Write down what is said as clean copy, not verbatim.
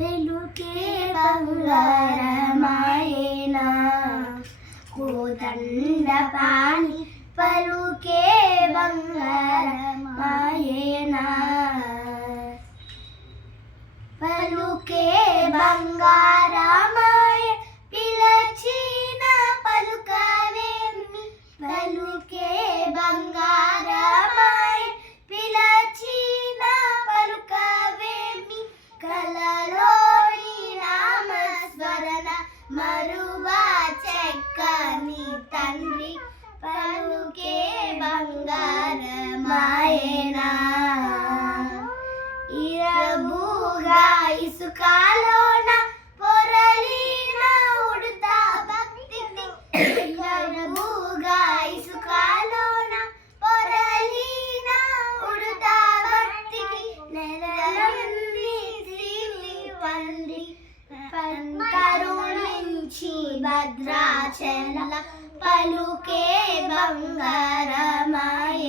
వెలుకే బంగారమాయేనా కోదండ పాణి పలుకే బంగారమాయేనా పలుకే బంగారమాయ పిలచిన పలుకవేమి పలుకే బంగారమాయ పిలచిన పలుకవేమి కలలోని నామస్మరణ మరువా చెక్కని తండ్రి పలుకే బంగారమాయేనా ఇరబుగా ఇసుకలోన పొరలిన ఉడతా భక్తిని ఇరబుగా ఇసుకలోన పొరలిన ఉడతా భక్తికి నెరలన్నీ శ్రీని పండి కరుణించి భద్రాచల పలుకే బంగారమాయ